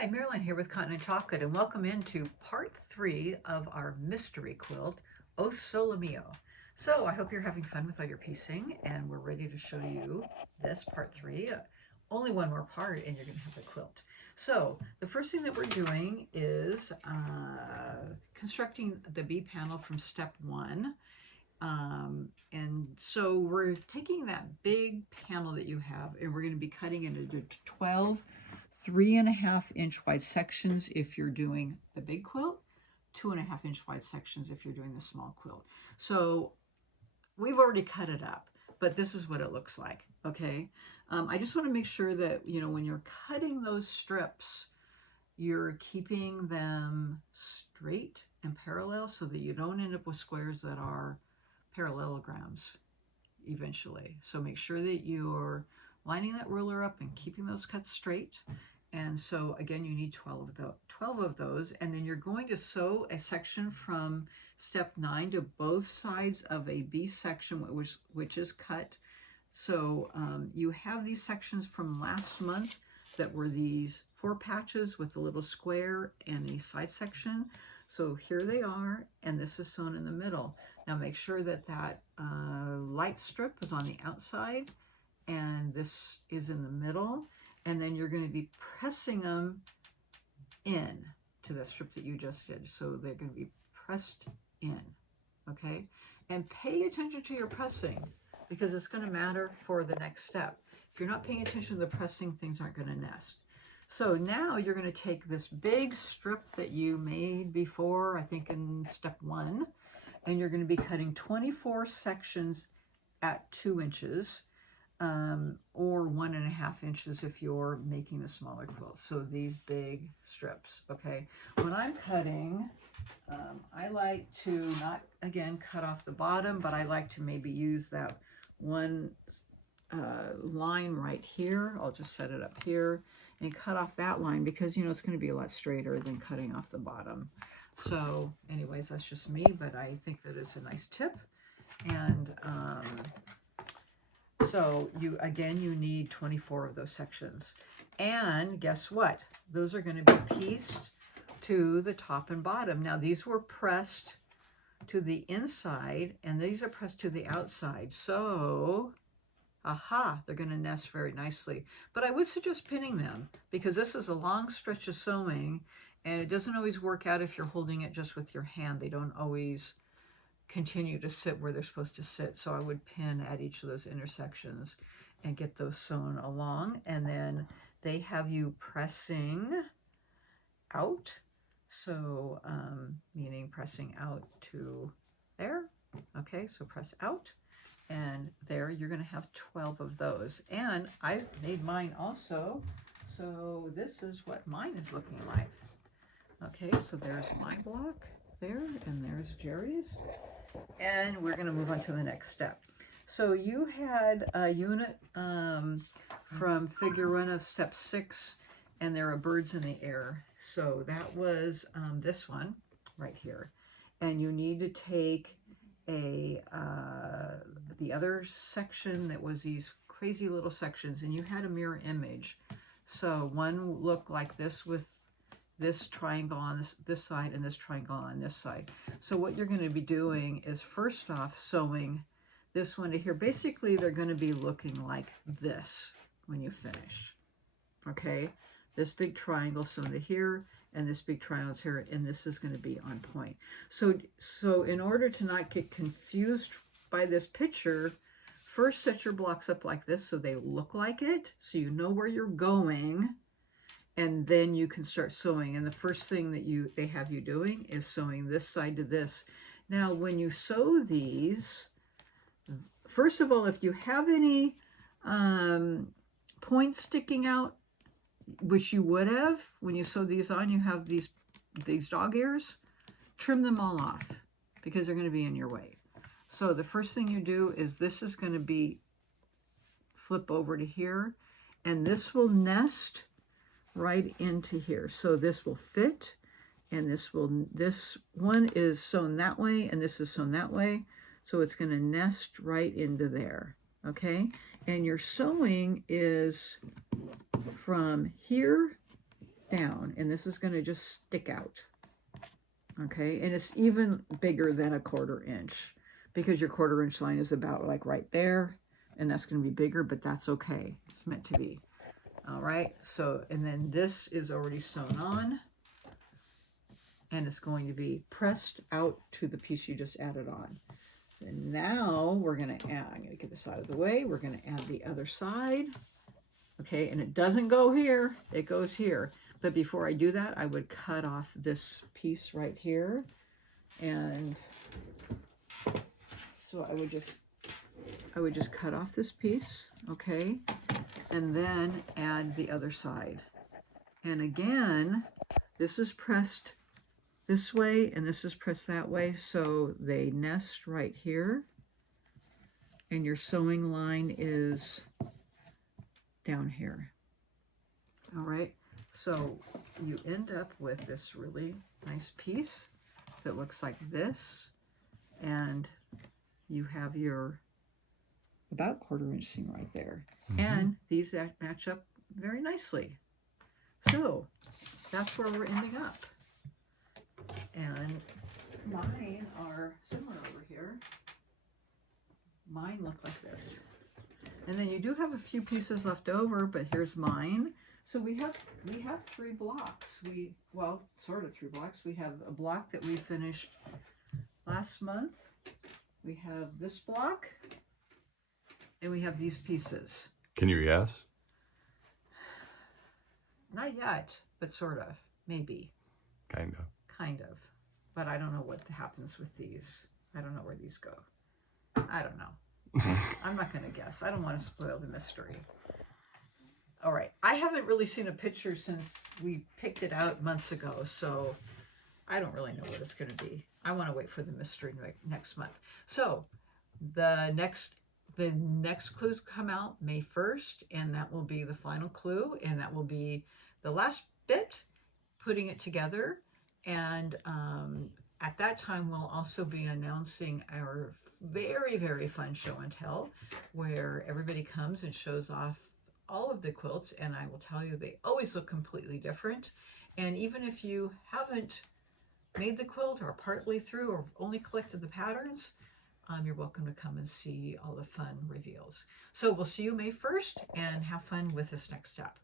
Hi, Marilyn here with Cotton and Chocolate, and welcome into part 3 of our mystery quilt, O Sole Mio. So I hope you're having fun with all your piecing, and we're ready to show you this part 3. Only one more part, and you're going to have the quilt. So the first thing that we're doing is constructing the B panel from step 1. And so we're taking that big panel that you have, and we're going to be cutting it into 12 3.5-inch wide sections if you're doing the big quilt, 2.5-inch wide sections if you're doing the small quilt. So we've already cut it up, but this is what it looks like. Okay. I just want to make sure that, when you're cutting those strips, you're keeping them straight and parallel so that you don't end up with squares that are parallelograms eventually. So make sure that you're lining that ruler up and keeping those cuts straight. And so again, you need 12 of those, and then you're going to sew a section from step 9 to both sides of a B section, which is cut. So you have these sections from last month that were these 4 patches with a little square and a side section. So here they are, and this is sewn in the middle. Now make sure that that light strip is on the outside, and this is in the middle. And then you're going to be pressing them in to the strip that you just did. So they're going to be pressed in, okay? And pay attention to your pressing, because it's going to matter for the next step. If you're not paying attention to the pressing, things aren't going to nest. So now you're going to take this big strip that you made before, I think in step 1, and you're going to be cutting 24 sections at 2 inches. Or 1.5 inches if you're making a smaller quilt. So these big strips, okay? When I'm cutting, I like to not, again, cut off the bottom, but I like to maybe use that one line right here. I'll just set it up here and cut off that line because, it's going to be a lot straighter than cutting off the bottom. So anyways, that's just me, but I think that it's a nice tip. And so you need 24 of those sections. And guess what? Those are going to be pieced to the top and bottom. Now these were pressed to the inside and these are pressed to the outside. So, they're going to nest very nicely. But I would suggest pinning them because this is a long stretch of sewing and it doesn't always work out if you're holding it just with your hand. They don't always continue to sit where they're supposed to sit. So I would pin at each of those intersections and get those sewn along. And then they have you pressing out. So meaning pressing out to there. Okay, so press out. And there you're going to have 12 of those. And I've made mine also. So this is what mine is looking like. Okay, so there's my block there, and there's Jerry's. And we're going to move on to the next step. So you had a unit from figure 1 of step 6, and there are birds in the air. So that was this one right here. And you need to take the other section that was these crazy little sections, and you had a mirror image. So one looked like this with this triangle on this side and this triangle on this side. So what you're going to be doing is first off sewing this one to here. Basically, they're going to be looking like this when you finish. Okay, this big triangle sewn to here and this big triangle is here, and this is going to be on point. So in order to not get confused by this picture, first set your blocks up like this so they look like it, so you know where you're going. And then you can start sewing. And the first thing that they have you doing is sewing this side to this. Now, when you sew these, first of all, if you have any points sticking out, which you would have when you sew these on, you have these dog ears, trim them all off because they're going to be in your way. So the first thing you do is this is going to be flip over to here, and this will nest right into here. So this will fit, and this one is sewn that way and this is sewn that way, so it's going to nest right into there. Okay, and your sewing is from here down, and this is going to just stick out. Okay, and it's even bigger than a 1/4 inch because your 1/4 inch line is about like right there, and that's going to be bigger, but that's okay. It's meant to be. All right, so, and then this is already sewn on, and it's going to be pressed out to the piece you just added on. And now we're going to add, I'm going to get this out of the way, we're going to add the other side. Okay, and it doesn't go here, it goes here. But before I do that, I would cut off this piece right here. And so I would just cut off this piece, okay? And then add the other side. And again, this is pressed this way and this is pressed that way, so they nest right here. And your sewing line is down here. All right, so you end up with this really nice piece that looks like this, and you have your about 1/4 inch seam right there. And these match up very nicely. So that's where we're ending up. And mine are similar over here. Mine look like this. And then you do have a few pieces left over, but here's mine. So we have 3 blocks. Well, sort of 3 blocks. We have a block that we finished last month. We have this block, and we have these pieces. Can you guess? Not yet, but sort of, maybe. Kind of. Kind of. But I don't know what happens with these. I don't know where these go. I don't know. I'm not going to guess. I don't want to spoil the mystery. All right. I haven't really seen a picture since we picked it out months ago, so I don't really know what it's going to be. I want to wait for the mystery next month. So the next clues come out May 1st, and that will be the final clue, and that will be the last bit, putting it together. And at that time, we'll also be announcing our very, very fun show and tell, where everybody comes and shows off all of the quilts, and I will tell you they always look completely different. And even if you haven't made the quilt or partly through or only collected the patterns, you're welcome to come and see all the fun reveals. So we'll see you May 1st, and have fun with this next step.